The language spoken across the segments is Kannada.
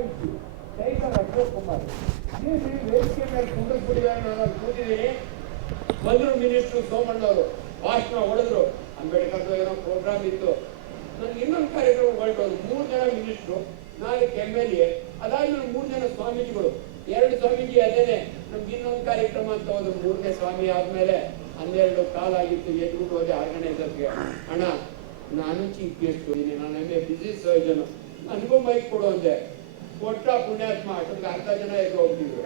ಶತಾಯುಷಿ ಶೈಕರ್ ಅಶೋಕ್ ಇಲ್ಲಿ ವೇದಿಕೆ ಮೇಲೆ ಕುಂಡ್ರಿಸ್ಬಿಟ್ಟಿದ್ದಾರೆ ನಾನು ಕೂತಿದ್ದೀನಿ ಬಂದರು ಮಿನಿಸ್ಟ್ರು ಸೋಮಣ್ಣ ಅವರು ಭಾಷಣ ಹೊಡೆದ್ರು. ಅಂಬೇಡ್ಕರ್ ಏನೋ ಪ್ರೋಗ್ರಾಮ್ ಇತ್ತು. ನನ್ಗೆ ಇನ್ನೊಂದು ಕಾರ್ಯಕ್ರಮ ಹೊರಟೋದು ಮೂರು ಜನ ಮಿನಿಸ್ಟ್ರು ನಾಲ್ಕು ಎಂ ಎಲ್ ಎ ಅದಾದ್ಮೇಲೆ ಮೂರು ಜನ ಸ್ವಾಮೀಜಿಗಳು. ಎರಡು ಸ್ವಾಮೀಜಿ ಅದೇನೆ. ನಮ್ಗೆ ಇನ್ನೊಂದು ಕಾರ್ಯಕ್ರಮ ಅಂತ ಹೋದ್ರು. ಮೂರನೇ ಸ್ವಾಮಿ ಆದ್ಮೇಲೆ ಹನ್ನೆರಡು ಕಾಲಾಗಿತ್ತು ಎದ್ಬಿಟ್ಟು ಹೋದೆ ಆರ್ಗನೈಸರ್ಗೆ ಅಣ್ಣ, ನಾನು ಚೀಫ್ ಗೆಸ್ಟ್ ನಾನು ಎಂ ಎ ಬಿಸಿ ಸರ್ಜನ್ ನನಗೂ ಮೈಕ್ ಕೊಡು ಅಂದೆ. ಕೊಟ್ಟ ಪುಣ್ಯಾತ್ಮ ಅಷ್ಟೊಂದು ಅರ್ಧ ಜನ ಈಗ ಹೋಗ್ತಿದ್ರು?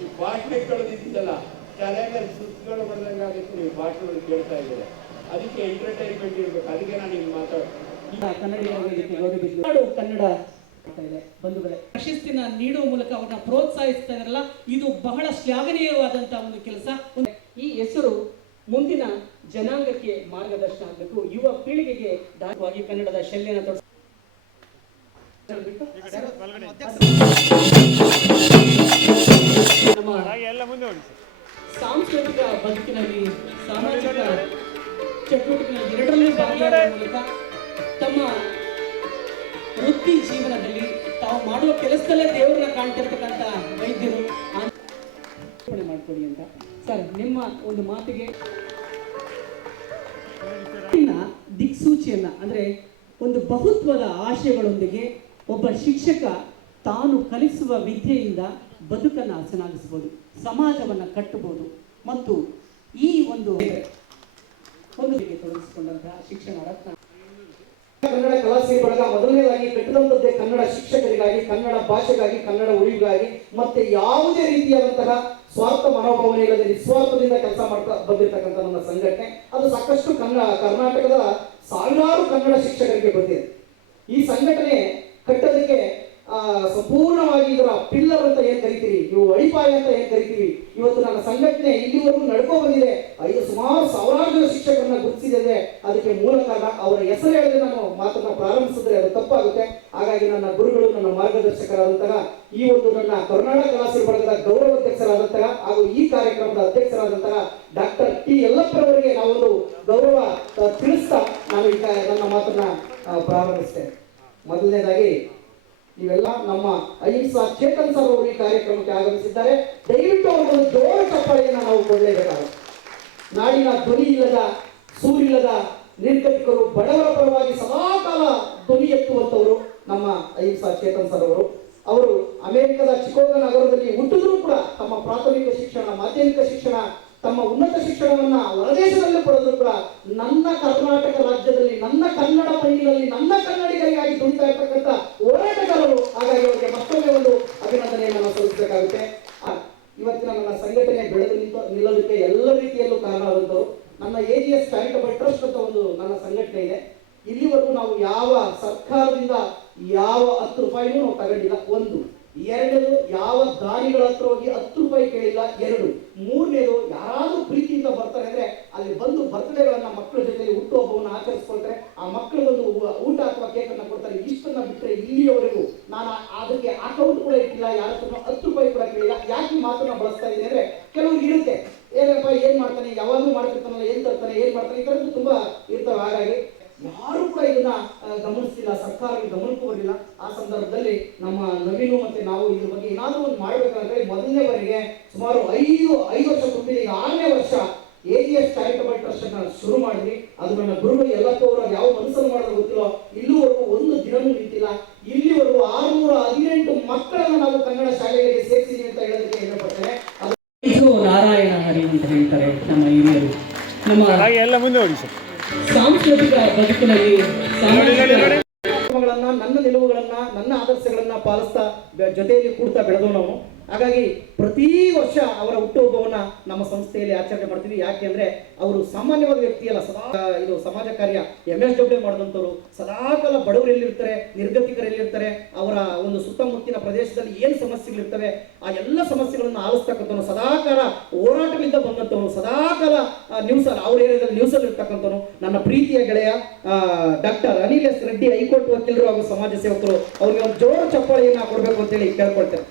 ಈ ಬಾಟ್ಲಿ ಕಳೆದಿದ್ದಲ್ಲ ತಲೆ ಮೇಲೆ ಬರ್ದಂಗೆ ಆಗುತ್ತೆ, ನೀವು ಬಾಟ್ಲುಗಳು ಕೇಳ್ತಾ ಇದ್ದೀರ. ಅದಕ್ಕೆ ಎಂಟರ್ಟೈನ್ಮೆಂಟ್ ಇರ್ಬೇಕು, ಅದಕ್ಕೆ ನಾನು ಹಿಂಗೆ ಮಾತಾಡ್ತೀನಿ. ಕನ್ನಡ ಬಂಧುಗಳೇ. ಪ್ರಶಸ್ತಿನ ನೀಡುವ ಮೂಲಕ ಅವ್ರನ್ನ ಪ್ರೋತ್ಸಾಹಿಸ್ತಾ ಇದಾರಲ್ಲ ಇದು ಬಹಳ ಶ್ಲಾಘನೀಯವಾದಂತಹ ಒಂದು ಕೆಲಸ. ಈ ಹೆಸರು ಮುಂದಿನ ಜನಾಂಗಕ್ಕೆ ಮಾರ್ಗದರ್ಶನ ಆಗಬೇಕು, ಯುವ ಪೀಳಿಗೆಗೆ ದಾಟವಾಗಿ ಕನ್ನಡದ ಶಲ್ಯನ ತೋರಿಸ ನಮ್ಮ ಎಲ್ಲ ಮುಂದೆ ಹೋಗಿ ಸಾಂಸ್ಕೃತಿಕ ಬದುಕಿನಲ್ಲಿ, ಸಾಮಾಜಿಕ ಚಟುವಟಿಕೆಗಳಲ್ಲಿ ಎರಡರಲ್ಲೂ ಭಾಗಿಯಾದ ಮೂಲಕ ತಮ್ಮ ವೃತ್ತಿ ಜೀವನದಲ್ಲಿ ತಾವು ಮಾಡುವ ಕೆಲಸದಲ್ಲೇ ದೇವರನ್ನ ಕಾಣ್ತಿರ್ತಕ್ಕಂಥ ವೈದ್ಯರು ಮಾಡಿಕೊಡಿ ಅಂತ. ಸರ್, ನಿಮ್ಮ ಒಂದು ಮಾತಿಗೆ ದಿಕ್ಸೂಚಿಯನ್ನ, ಅಂದ್ರೆ ಒಂದು ಬಹುತ್ವದ ಆಶಯಗಳೊಂದಿಗೆ ಒಬ್ಬ ಶಿಕ್ಷಕ ತಾನು ಕಲಿಸುವ ವಿದ್ಯೆಯಿಂದ ಬದುಕನ್ನು ಹಸನಾಗಿಸ್ಬೋದು ಸಮಾಜವನ್ನು ಕಟ್ಟಬಹುದು ಮತ್ತು ಈ ಒಂದು ಒಂದು ತೊಡಗಿಸಿಕೊಂಡಂತಹ ಶಿಕ್ಷಣ ರತ್ನ. ಕನ್ನಡ ಕಲಾಸಿ ಬಳಗ ಮೊದಲನೇದಾಗಿ ಕಟ್ಟಿದಂಥದ್ದೇ ಕನ್ನಡ ಶಿಕ್ಷಕರಿಗಾಗಿ, ಕನ್ನಡ ಭಾಷೆಗಾಗಿ, ಕನ್ನಡ ಉಳಿವಿಗಾಗಿ ಮತ್ತೆ ಯಾವುದೇ ರೀತಿಯಾದಂತಹ ಸ್ವಾರ್ಥ ಮನೋಭಾವನೆ ಇಲ್ಲದೆ ನಿಸ್ವಾರ್ಥದಿಂದ ಕೆಲಸ ಮಾಡ್ತಾ ಬಂದಿರತಕ್ಕಂಥ ನನ್ನ ಸಂಘಟನೆ. ಅದು ಸಾಕಷ್ಟು ಕನ್ನಡ ಕರ್ನಾಟಕದ ಸಾವಿರಾರು ಕನ್ನಡ ಶಿಕ್ಷಕರಿಗೆ ಬಂದಿದೆ. ಈ ಸಂಘಟನೆ ಕಟ್ಟೋದಕ್ಕೆ ಆ, ಸಂಪೂರ್ಣವಾಗಿ ಇದರ ಪಿಲ್ಲರ್ ಅಂತ ಏನ್ ಕರಿತೀವಿ ನೀವು ಅಡಿಪಾಯ ಅಂತ ಏನ್ ಕರಿತೀವಿ ಇವತ್ತು ನನ್ನ ಸಂಘಟನೆ ಇಲ್ಲಿವರೆಗೂ ನಡ್ಕೋ ಬಂದಿದೆ. ಐದು ಸುಮಾರು ಸಾವಿರಾರು ಶಿಕ್ಷಕರನ್ನ ಗುರುತಿಸಿದೆ ಅಂದ್ರೆ ಅದಕ್ಕೆ ಮೂಲ ಕಾರಣ ಅವರ ಹೆಸರು ಹೇಳಿದ್ರೆ ನಾನು ಮಾತನ್ನ ಪ್ರಾರಂಭಿಸಿದ್ರೆ ಅದು ತಪ್ಪಾಗುತ್ತೆ. ಹಾಗಾಗಿ ನನ್ನ ಗುರುಗಳು ನನ್ನ ಮಾರ್ಗದರ್ಶಕರಾದಂತಹ ಈ ಒಂದು ನನ್ನ ಕರ್ನಾಟಕ ರಾಷ್ಟ್ರ ಬಳಗದ ಗೌರವ ಅಧ್ಯಕ್ಷರಾದಂತಹ ಹಾಗೂ ಈ ಕಾರ್ಯಕ್ರಮದ ಅಧ್ಯಕ್ಷರಾದಂತಹ ಡಾಕ್ಟರ್ ಟಿ ಯಲ್ಲಪ್ಪರವರಿಗೆ ನಾವೊಂದು ಗೌರವ ತಿಳಿಸ್ತಾ ನಾನು ನನ್ನ ಮಾತನ್ನ ಪ್ರಾರಂಭಿಸ್ತೇನೆ. ಮೊದಲನೇದಾಗಿ ನೀವೆಲ್ಲ ನಮ್ಮ ಅಹಿಂಸಾ ಚೇತನ್ ಸರ್ ಅವರು ಈ ಕಾರ್ಯಕ್ರಮಕ್ಕೆ ಆಗಮಿಸಿದ್ದಾರೆ. ದಯವಿಟ್ಟು ಅವರೊಂದು ಜೋರ ಚಪ್ಪಳೆಯನ್ನು ನಾವು ಕೊಡಲೇಬೇಕಾಗುತ್ತೆ. ನಾಡಿನ ಧ್ವನಿ ಇಲ್ಲದ, ಸೂರಿಲ್ಲದ ನಿರ್ಗತಿಕರು ಬಡವರ ಪರವಾಗಿ ಸದಾಕಾಲ ಧ್ವನಿ ಎತ್ತುವಂಥವರು ನಮ್ಮ ಅಹಿಂಸಾ ಚೇತನ್ ಸರ್ ಅವರು. ಅವರು ಅಮೆರಿಕದ ಚಿಕೋಗ ನಗರದಲ್ಲಿ ಹುಟ್ಟಿದ್ರು ಕೂಡ ತಮ್ಮ ಪ್ರಾಥಮಿಕ ಶಿಕ್ಷಣ, ಮಾಧ್ಯಮಿಕ ಶಿಕ್ಷಣ ತಮ್ಮ ಉನ್ನತ ಶಿಕ್ಷಣವನ್ನ ಹೊರದೇಶದಲ್ಲಿ ಪಡೆದ್ರು ಕೂಡ ನನ್ನ ಕರ್ನಾಟಕ ರಾಜ್ಯದಲ್ಲಿ, ನನ್ನ ಕನ್ನಡ ಮಣ್ಣಿನಲ್ಲಿ ನನ್ನ ಕನ್ನಡಿಗರಿಗಾಗಿ ದುಡಿತಾ ಇರ್ತಕ್ಕಂಥ ಹೋರಾಟಗಾರರು ಹಾಗಾಗಿ ಅವರಿಗೆ ಮತ್ತೊಮ್ಮೆ ಒಂದು ಅಭಿನಂದನೆಯನ್ನು ಸಲ್ಲಿಸಬೇಕಾಗುತ್ತೆ. ಇವತ್ತಿನ ನನ್ನ ಸಂಘಟನೆ ಬೆಳೆದು ನಿಂತು ನಿಲ್ಲೋದಕ್ಕೆ ಎಲ್ಲ ರೀತಿಯಲ್ಲೂ ಕಾರಣ ಕಾರಣವಾದಂಥವ್ರು ನನ್ನ A G S charitable trust ಅಂತ ಒಂದು ನನ್ನ ಸಂಘಟನೆ ಇದೆ. ಇಲ್ಲಿವರೆಗೂ ನಾವು ಯಾವ ಸರ್ಕಾರದಿಂದ ಯಾವ ಹತ್ತು ರೂಪಾಯಿನೂ ನಾವು ತಗೊಂಡಿಲ್ಲ. ಒಂದು ಎರಡನೇದು ಯಾವ ದಾರಿಗಳ ಹತ್ರ ಹೋಗಿ ಹತ್ತು ರೂಪಾಯಿ ಕೇಳಿಲ್ಲ, ಎರಡು. ಮೂರನೇದು ಯಾರಾದ್ರೂ ಪ್ರೀತಿಯಿಂದ ಬರ್ತಾರೆ ಅಂದ್ರೆ ಅಲ್ಲಿ ಬಂದು ಬರ್ತ್ಡೇಗಳನ್ನ ಮಕ್ಕಳ ಜೊತೆ ಹುಟ್ಟುಹಬ್ಬವನ್ನು ಆಚರಿಸ್ಕೊಳ್ತಾರೆ. ಆ ಮಕ್ಕಳು ಒಂದು ಊಟ ಅಥವಾ ಕೇಕ್ ಅನ್ನ ಕೊಡ್ತಾರೆ. ಇಷ್ಟನ್ನ ಬಿಟ್ಟರೆ ಇಲ್ಲಿಯವರೆಗೂ ನಾನು ಅದಕ್ಕೆ ಅಕೌಂಟ್ ಕೂಡ ಇಟ್ಟಿಲ್ಲ ಯಾರ ಹತ್ರನೂ ಹತ್ತು ರೂಪಾಯಿ ಕೂಡ ಕೇಳಿಲ್ಲ ಯಾಕೆ ಈ ಮಾತನ್ನ ಬಳಸ್ತಾ ಇದ್ದೀನಿ ಅಂದ್ರೆ ಕೆಲವ್ರಿಗೆ ಇರುತ್ತೆ ಏನಪ್ಪ ಏನ್ ಮಾಡ್ತಾನೆ ಯಾವಾಗಲೂ ಮಾಡ್ತಿರ್ತಾನಲ್ಲ ಏನ್ ತರ್ತಾನೆ ಏನ್ ಮಾಡ್ತಾನೆ ಈ ಥರದ್ದು ತುಂಬಾ ಇರ್ತವೆ ಹಾಗಾಗಿ ಯಾರು ಕೂಡ ಇದನ್ನ ಆ, ಗಮನಿಸ್ತಿಲ್ಲ ಸರ್ಕಾರ ಗಮನಕ್ಕೂ ಬರಲಿಲ್ಲ ಆ ಸಂದರ್ಭದಲ್ಲಿ ನಮ್ಮ ನವೀನು ಮತ್ತೆ ನಾವು ಇದ್ರ ಬಗ್ಗೆ ಏನಾದರೂ ಒಂದು ಮಾಡ್ಬೇಕಂದ್ರೆ ಮೊದಲನೇ ಬಾರಿಗೆ ಸುಮಾರು ಐದು ಐದು ವರ್ಷ ತುಂಬಿದೆ ಈಗ ಆರನೇ ವರ್ಷ A G S charitable trust ಅನ್ನ ಶುರು ಮಾಡಿದ್ವಿ ಅದು ನನ್ನ ಗುರುಗಳು ಎಲ್ಲಕ್ಕೂ ಅವರು ಯಾವ ಮನಸ್ಸನ್ನು ಮಾಡೋದು ಗೊತ್ತಿಲ್ಲ ಇಲ್ಲಿವರೆಗೂ ಒಂದು ದಿನವೂ ನಿಂತಿಲ್ಲ ಇಲ್ಲಿವರೆಗೂ ಆರುನೂರ ಹದಿನೆಂಟು ಮಕ್ಕಳನ್ನ ನಾವು ಕನ್ನಡ ಶಾಲೆಗಳಿಗೆ ಸೇರಿಸಿದೀವಿ ಅಂತ ಹೇಳೋದಕ್ಕೆ ಇಷ್ಟಪಡ್ತೇನೆ ಅದು ಇದು ನಾರಾಯಣ ಹರಿ ಅಂತ ಹೇಳ್ತಾರೆ ನಮ್ಮ ಹಿರಿಯರು ನಮ್ಮ ಹಾಗೆ ಎಲ್ಲ ಮುಂದೆ ಹೋಗಿ ಸರ್ ಸಾಂಸ್ಕೃತಿಕ ಬದುಕಿನಲ್ಲಿ ಸಾಮಾಜಿಕ ಕಾರ್ಯಕ್ರಮಗಳನ್ನ ನನ್ನ ನಿಲುವುಗಳನ್ನ ನನ್ನ ಆದರ್ಶಗಳನ್ನ ಪಾಲಿಸ್ತಾ ಬೆ- ಜೊತೆಯಲ್ಲಿ ಕೂಡ್ತಾ ಬೆಳೆದವು ನಾವು ಹಾಗಾಗಿ ಪ್ರತಿ ವರ್ಷ ಅವರ ಹುಟ್ಟುಹಬ್ಬವನ್ನ ನಮ್ಮ ಸಂಸ್ಥೆಯಲ್ಲಿ ಆಚರಣೆ ಮಾಡ್ತೀವಿ. ಯಾಕೆ ಅಂದ್ರೆ ಅವರು ಸಾಮಾನ್ಯವಾದ ವ್ಯಕ್ತಿಯಲ್ಲ. ಸದಾ ಇದು ಸಮಾಜ ಕಾರ್ಯ ಎಂ ಎಸ್ ಡಬ್ಲ್ಯೂ ಮಾಡಿದಂಥವ್ರು. ಸದಾಕಾಲ ಬಡವರು ಎಲ್ಲಿರ್ತಾರೆ ನಿರ್ಗತಿಕರು ಎಲ್ಲಿರ್ತಾರೆ ಅವರ ಒಂದು ಸುತ್ತಮುತ್ತಿನ ಪ್ರದೇಶದಲ್ಲಿ ಏನು ಸಮಸ್ಯೆಗಳಿರ್ತವೆ, ಆ ಎಲ್ಲ ಸಮಸ್ಯೆಗಳನ್ನು ಆಲಿಸ್ತಕ್ಕಂಥವ್ರು ಸದಾಕಾಲ ಹೋರಾಟದಿಂದ ಬಂದಂಥವ್ರು ಸದಾಕಾಲ ನ್ಯೂಸ್ ಅವ್ರ ಏರಿಯಾದಲ್ಲಿ ನ್ಯೂಸ್ ಅಲ್ಲಿ ಇರ್ತಕ್ಕಂಥವ್ರು ನನ್ನ ಪ್ರೀತಿಯ ಗೆಳೆಯ doctor Anil S Reddy, high court ವಕೀಲರು ಹಾಗೂ ಸಮಾಜ ಸೇವಕರು, ಅವ್ರಿಗೆ ಒಂದು ಜೋರು ಚಪ್ಪಳಿಯನ್ನು ಕೊಡಬೇಕು ಅಂತೇಳಿ ಕೇಳ್ಕೊಳ್ತೇನೆ.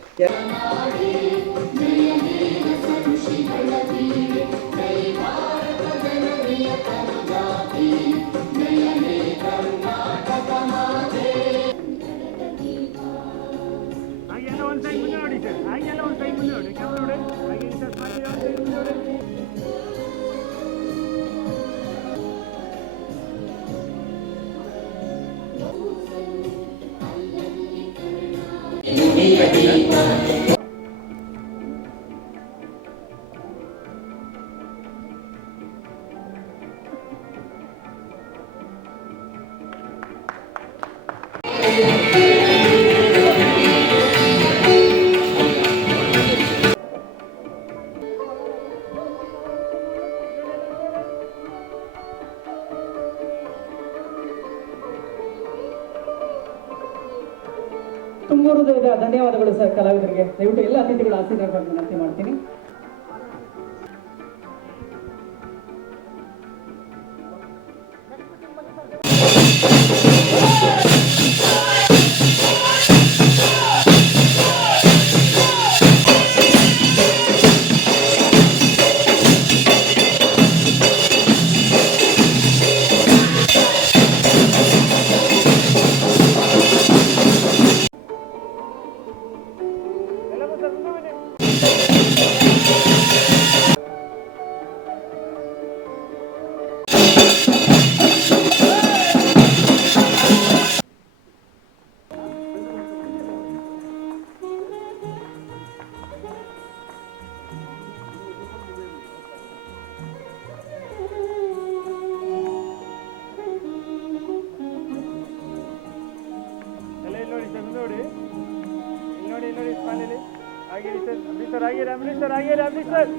ಆಗಿರಿ ಸರ್ ಅಮೃತ್ ಸರ್ ಆಗಿರಿ ಅಮೃತ್ ಸರ್ ಆಗಿರಿ ಅಮೃತ್ ಸರ್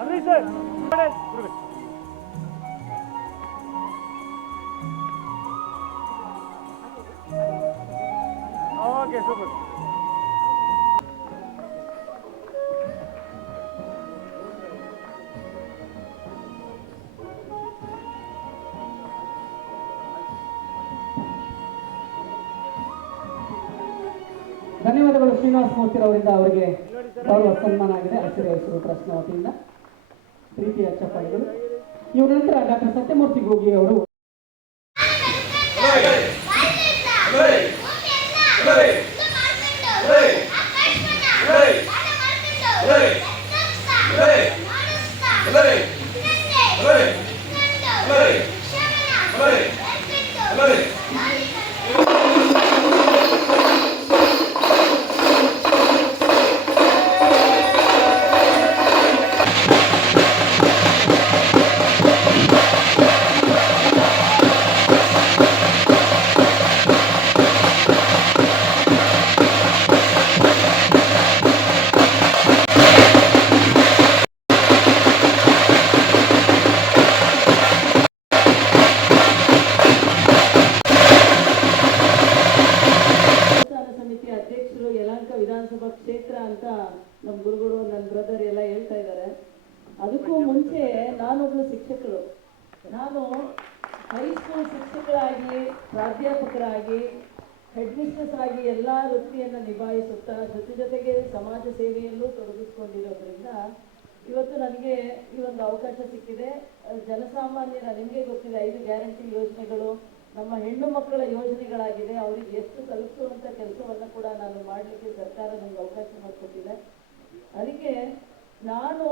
ಅಮೃತ್ ಸರ್ ಕೊಡ್ಬೇಕು ಓಕೆ ಸೂಪರ್ ಧನ್ಯವಾದಗಳು ಶ್ರೀನಿವಾಸ ಮೂರ್ತಿ ಅವರಿಂದ ಅವರಿಗೆ ಗೌರವ ಸನ್ಮಾನ ಆಗಿದೆ ಹಸಿರು ಹೆಸರು ಟ್ರಸ್ಟ್ನ ವತಿಯಿಂದ ಪ್ರೀತಿಯ ಚಪ್ಪಾಳೆಗಳು ಇವರ ನಂತರ ಡಾಕ್ಟರ್ ಸತ್ಯಮೂರ್ತಿ ಗೋಗಿ ಅವರು. ದೇವಸ್ಥಾನ ಪ್ರಾಧ್ಯಾಪಕರಾಗಿ ಹೆಡ್ ಮಿಸ್ಟ್ರೆಸ್ ಆಗಿ ಎಲ್ಲ ವೃತ್ತಿಯನ್ನು ನಿಭಾಯಿಸುತ್ತಾ, ಜೊತೆ ಜೊತೆಗೆ ಸಮಾಜ ಸೇವೆಯಲ್ಲೂ ತೊಡಗಿಸ್ಕೊಂಡಿರೋದ್ರಿಂದ ಇವತ್ತು ನನಗೆ ಈ ಒಂದು ಅವಕಾಶ ಸಿಕ್ಕಿದೆ. ಜನಸಾಮಾನ್ಯರ ನಿಮಗೆ ಗೊತ್ತಿದೆ, ಐದು ಗ್ಯಾರಂಟಿ ಯೋಜನೆಗಳು, ನಮ್ಮ ಹೆಣ್ಣು ಮಕ್ಕಳ ಯೋಜನೆಗಳಾಗಿದೆ. ಅವರಿಗೆ ಎಷ್ಟು ತಲುಪಿಸುವಂಥ ಕೆಲಸವನ್ನು ಕೂಡ ನಾನು ಮಾಡಲಿಕ್ಕೆ ಸರ್ಕಾರ ನನಗೆ ಅವಕಾಶ ಮಾಡಿಕೊಟ್ಟಿದೆ. ಅದಕ್ಕೆ ನಾನು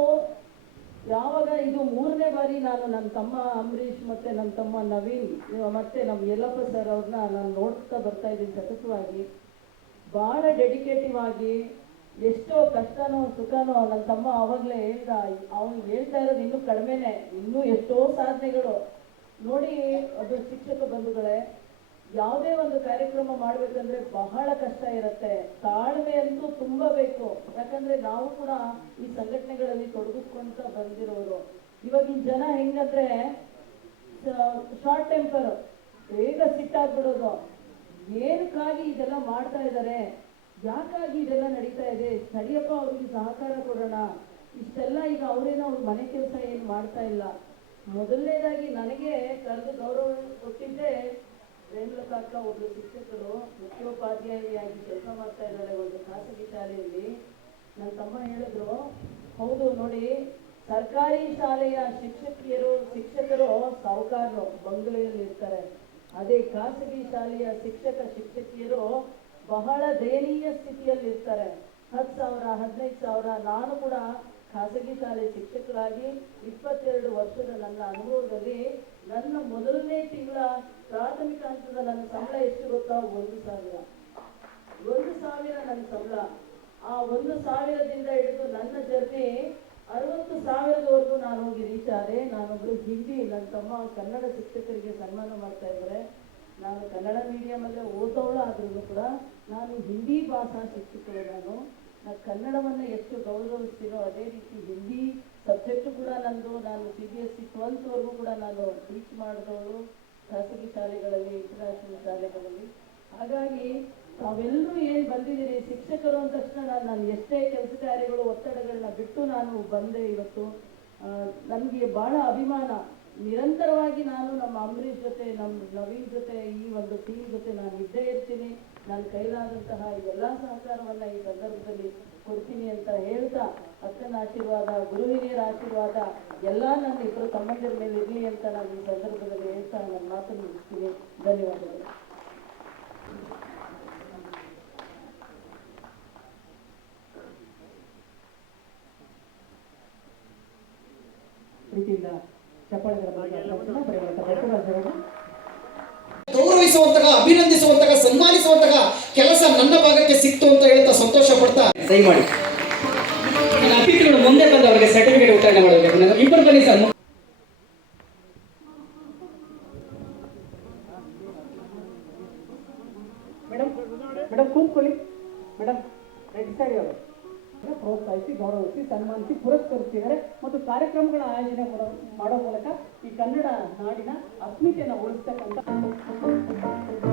ಯಾವಾಗ ಇದು ಮೂರನೇ ಬಾರಿ ನಾನು ನನ್ನ ತಮ್ಮ ಅಂಬರೀಷ್ ಮತ್ತೆ ನನ್ನ ತಮ್ಮ ನವೀನ್, ಮತ್ತೆ ನಮ್ಮ ಯಲ್ಲಪ್ಪ ಸರ್ ಅವ್ರನ್ನ ನಾನು ನೋಡ್ತಾ ಬರ್ತಾ ಇದ್ದೀನಿ ಸತತವಾಗಿ. ಭಾಳ ಡೆಡಿಕೇಟಿವ್ ಆಗಿ ಎಷ್ಟೋ ಕಷ್ಟನೋ ಸುಖನೋ ನನ್ನ ತಮ್ಮ ಅವಾಗಲೇ ಹೇಳ್ದ, ಅವ್ನು ಹೇಳ್ತಾ ಇರೋದು ಇನ್ನೂ ಕಡಿಮೆನೆ, ಇನ್ನೂ ಎಷ್ಟೋ ಸಾಧನೆಗಳು. ನೋಡಿ, ಅದು ಶಿಕ್ಷಕ ಬಂಧುಗಳೇ, ಯಾವುದೇ ಒಂದು ಕಾರ್ಯಕ್ರಮ ಮಾಡಬೇಕಂದ್ರೆ ಬಹಳ ಕಷ್ಟ ಇರುತ್ತೆ. ತಾಳ್ಮೆ ಅಂತೂ ತುಂಬ ಬೇಕು. ಯಾಕಂದ್ರೆ ನಾವು ಕೂಡ ಈ ಸಂಘಟನೆಗಳಲ್ಲಿ ತೊಡಗಿಸ್ಕೊಂತ ಬಂದಿರೋರು. ಇವಾಗಿನ ಜನ ಹೆಂಗಂದ್ರೆ ಶಾರ್ಟ್ ಟೆಂಪರ್ ಬೇಗ ಸಿಟ್ಟಾಗ್ಬಿಡೋದು ಏನಕ್ಕಾಗಿ ಇದೆಲ್ಲ ಮಾಡ್ತಾ ಇದ್ದಾರೆ ಯಾಕಾಗಿ ಇದೆಲ್ಲ ನಡೀತಾ ಇದೆ? ಸರಿಯಪ್ಪ ಅವ್ರಿಗೆ ಸಹಕಾರ ಕೊಡೋಣ. ಇಷ್ಟೆಲ್ಲ ಈಗ ಅವರೇನೋ ಅವ್ರ ಮನೆ ಕೆಲಸ ಏನು ಮಾಡ್ತಾ ಇಲ್ಲ. ಮೊದಲನೇದಾಗಿ ನನಗೆ ಕರೆದು ಗೌರವ ಕೊಟ್ಟಿದ್ದೆ ರೇಣುಲತಾ ಒಬ್ಬ ಶಿಕ್ಷಕರು ಮುಖ್ಯೋಪಾಧ್ಯಾಯಿಯಾಗಿ ಕೆಲಸ ಮಾಡ್ತಾ ಇದ್ದಾರೆ ಒಂದು ಖಾಸಗಿ ಶಾಲೆಯಲ್ಲಿ. ನನ್ನ ತಮ್ಮ ಹೇಳಿದ್ರು, ಹೌದು ನೋಡಿ, ಸರ್ಕಾರಿ ಶಾಲೆಯ ಶಿಕ್ಷಕಿಯರು, ಶಿಕ್ಷಕರು ಸಾಹುಕಾರರು ಬಂಗಲೆಯಲ್ಲಿ ಇರ್ತಾರೆ. ಅದೇ ಖಾಸಗಿ ಶಾಲೆಯ ಶಿಕ್ಷಕ ಶಿಕ್ಷಕಿಯರು ಬಹಳ ದಯನೀಯ ಸ್ಥಿತಿಯಲ್ಲಿ ಇರ್ತಾರೆ ಹತ್ತು ಸಾವಿರ, ಹದಿನೈದು ಸಾವಿರ, ನಾನು ಕೂಡ ಖಾಸಗಿ ಶಾಲೆ ಶಿಕ್ಷಕರಾಗಿ ಇಪ್ಪತ್ತೆರಡು ವರ್ಷದ ನನ್ನ ಅನುಭವದಲ್ಲಿ ನನ್ನ ಮೊದಲನೇ ತಿಂಗಳ ಪ್ರಾಥಮಿಕ ಹಂತದ ನನ್ನ ಸಂಬಳ ಎಷ್ಟು ಗೊತ್ತಾ? ಒಂದು ಸಾವಿರ. ಒಂದು ಸಾವಿರ ನನ್ನ ಸಂಬಳ. ಆ ಒಂದು ಸಾವಿರದಿಂದ ಹಿಡಿದು ನನ್ನ ಜರ್ನಿ ಅರವತ್ತು ಸಾವಿರದವರೆಗೂ ನಾನು ಹೋಗಿ ರೀಚ್ ಆದೆ. ನಾನೊಬ್ರು ಹಿಂದಿ, ನನ್ನ ತಮ್ಮ ಕನ್ನಡ ಶಿಕ್ಷಕರಿಗೆ ಸನ್ಮಾನ ಮಾಡ್ತಾ ಇದ್ದಾರೆ. ನಾನು ಕನ್ನಡ ಮೀಡಿಯಮಲ್ಲೇ ಓದೋಳು ಆದ್ರೂ ಕೂಡ ನಾನು ಹಿಂದಿ ಭಾಷಾ ಶಿಕ್ಷಕರು ನಾನು. ನಾನು ಕನ್ನಡವನ್ನು ಎಷ್ಟು ಗೌರವಿಸ್ತೀನೋ ಅದೇ ರೀತಿ ಹಿಂದಿ ಸಬ್ಜೆಕ್ಟು ಕೂಡ ನಂದು, ನಾನು ಸಿ ಬಿ ಎಸ್ ಸಿ ಟ್ವೆಲ್ತ್ವರೆಗೂ ಕೂಡ ನಾನು ಟೀಚ್ ಮಾಡಿದವಳು ಖಾಸಗಿ ಶಾಲೆಗಳಲ್ಲಿ ಇಂಟರ್ನ್ಯಾಷನಲ್ ಶಾಲೆಗಳಲ್ಲಿ. ಹಾಗಾಗಿ ತಾವೆಲ್ಲರೂ ಏನು ಬಂದಿದ್ದೀರಿ, ಶಿಕ್ಷಕರು ಅಂದ ತಕ್ಷಣ ನಾನು ನಾನು ಎಷ್ಟೇ ಕೆಲಸ ಕಾರ್ಯಗಳು ಒತ್ತಡಗಳನ್ನ ಬಿಟ್ಟು ನಾನು ಬಂದೆ ಇವತ್ತು. ನನಗೆ ಭಾಳ ಅಭಿಮಾನ. ನಿರಂತರವಾಗಿ ನಾನು ನಮ್ಮ ಅಂಬರೀಶ್ ಜೊತೆ, ನಮ್ಮ ನವೀನ್ ಜೊತೆ, ಈ ಒಂದು ಟೀಮ್ ಜೊತೆ ನಾನು ಇದ್ದೇ ಇರ್ತೀನಿ. ನನ್ನ ಕೈಲಾದಂತಹ ಎಲ್ಲ ಸಹಕಾರವನ್ನು ಈ ಸಂದರ್ಭದಲ್ಲಿ ಕೊಡ್ತೀನಿ ಅಂತ ಹೇಳ್ತಾ, ಅಕ್ಕನ ಆಶೀರ್ವಾದ ಗುರು ಹಿರಿಯರ ಆಶೀರ್ವಾದ, ಎಲ್ಲ ನನ್ನ ಇಬ್ಬರು ಸಂಬಂಧದ ಮೇಲೆ ಇರಲಿ ಅಂತ ನಾನು ಈ ಸಂದರ್ಭದಲ್ಲಿ ಹೇಳ್ತಾ ನನ್ನ ಮಾತನ್ನು ಮುಗಿಸ್ತೀನಿ. ಧನ್ಯವಾದಗಳು. ಪ್ರೀತಿಯಿಂದ ಗೌರವಿಸುವಂತಹ ಅಭಿನಂದಿಸುವಂತಹ ಸನ್ಮಾನಿಸುವಂತಹ ಕೆಲಸ ನನ್ನ ಭಾಗಕ್ಕೆ ಸಿಕ್ತು ಅಂತ ಹೇಳ್ತಾ ಸಂತೋಷ ಪಡ್ತಾ ಸೈ ಮಾಡಿ ಅತಿಥಿಗಳು ಮುಂದೆ ಬಂದು ಅವರಿಗೆ ಸರ್ಟಿಫಿಕೇಟ್ ವಿತರಣೆ ಮಾಡಬೇಕು ಇಬ್ಬರು ಬನ್ನಿ ಸರ್. ಮೇಡಮ್ ಮೇಡಮ್ ಕೂತ್ಕೊಳ್ಳಿ. ಮೇಡಮ್ ರೆಡಿ ಸರಿ ಅವರು. ಪ್ರೋತ್ಸಾಹಿಸಿ ಗೌರವಿಸಿ ಸನ್ಮಾನಿಸಿ ಪುರಸ್ಕರಿಸಿದ್ದಾರೆ. ಮತ್ತು ಕಾರ್ಯಕ್ರಮಗಳ ಆಯೋಜನೆ ಮಾಡೋ- ಮೂಲಕ ಈ ಕನ್ನಡ ನಾಡಿನ ಅಸ್ಮಿತೆಯನ್ನು ಉಳಿಸ್ತಕ್ಕಂಥ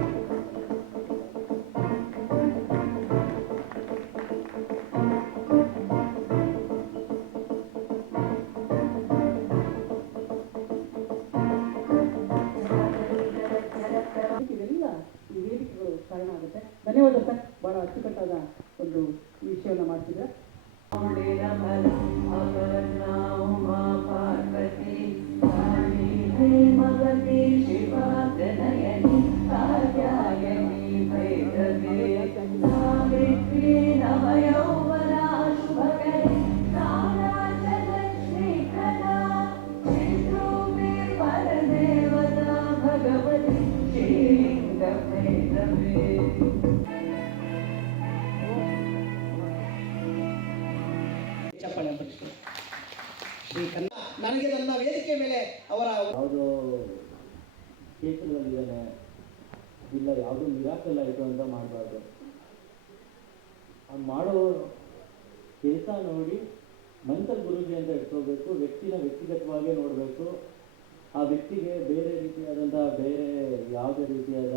ಯಾವುದೋ ಇದು ಅಂತ ಮಾಡಬಾರ್ದು. ಮಾಡೋ ಕೆಲಸ ನೋಡಿ, ಮನ್ಸಲ್ಲಿ ಗುರುಜಿ ಅಂತ ಇಟ್ಕೋಬೇಕು, ವ್ಯಕ್ತಿನ ವ್ಯಕ್ತಿಗತವಾಗೇ ನೋಡಬೇಕು. ಆ ವ್ಯಕ್ತಿಗೆ ಬೇರೆ ರೀತಿಯಾದಂಥ, ಬೇರೆ ಯಾವುದೇ ರೀತಿಯಾದ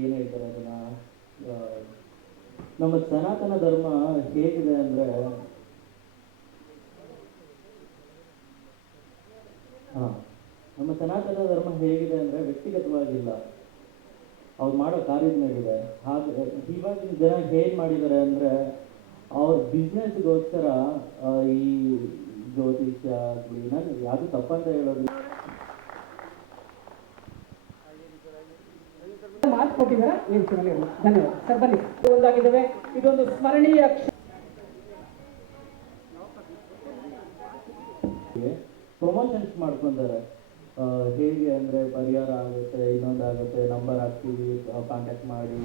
ಏನು ಹೇಳ್ತಾರೆ ಅದನ್ನ ನಮ್ಮ ಸನಾತನ ಧರ್ಮ ಹೇಗಿದೆ ಅಂದರೆ ಹಾ ನಮ್ಮ ಸನಾತನ ಧರ್ಮ ಹೇಗಿದೆ ಅಂದ್ರೆ ವ್ಯಕ್ತಿಗತವಾಗಿಲ್ಲ. ಅವ್ರು ಮಾಡೋ ಕಾರ್ಯದ ಮೇಲಿದೆ ಹಾಗೆ ಇವಾಗಿನ ಜನ ಹೇಗೆ ಮಾಡಿದ್ದಾರೆ ಅಂದ್ರೆ ಅವ್ರ ಬಿಸ್ನೆಸ್ಗೋಸ್ಕರ ಈ ಜ್ಯೋತಿಷ್ಯ ನಾನು ಯಾವುದು ತಪ್ಪಂತ ಹೇಳೋದು ಮಾತು ಕೊಟ್ಟಿದ್ದಾರೆ? ಇರಲಿ. ಧನ್ಯವಾದ. ಸರ್ ಬನ್ನಿ. ಒಂದಾಗಿದ್ದಾವೆ ಇದೊಂದು ಸ್ಮರಣೀಯ ಪ್ರಮೋಷನ್ಸ್ ಮಾಡ್ಕೊಂಡಾರೆ ಹೇಗೆ ಅಂದ್ರೆ ಪರಿಹಾರ ಆಗುತ್ತೆ ಇನ್ನೊಂದು ಆಗುತ್ತೆ ನಂಬರ್ ಹಾಕ್ತೀವಿ ಕಾಂಟ್ಯಾಕ್ಟ್ ಮಾಡಿ.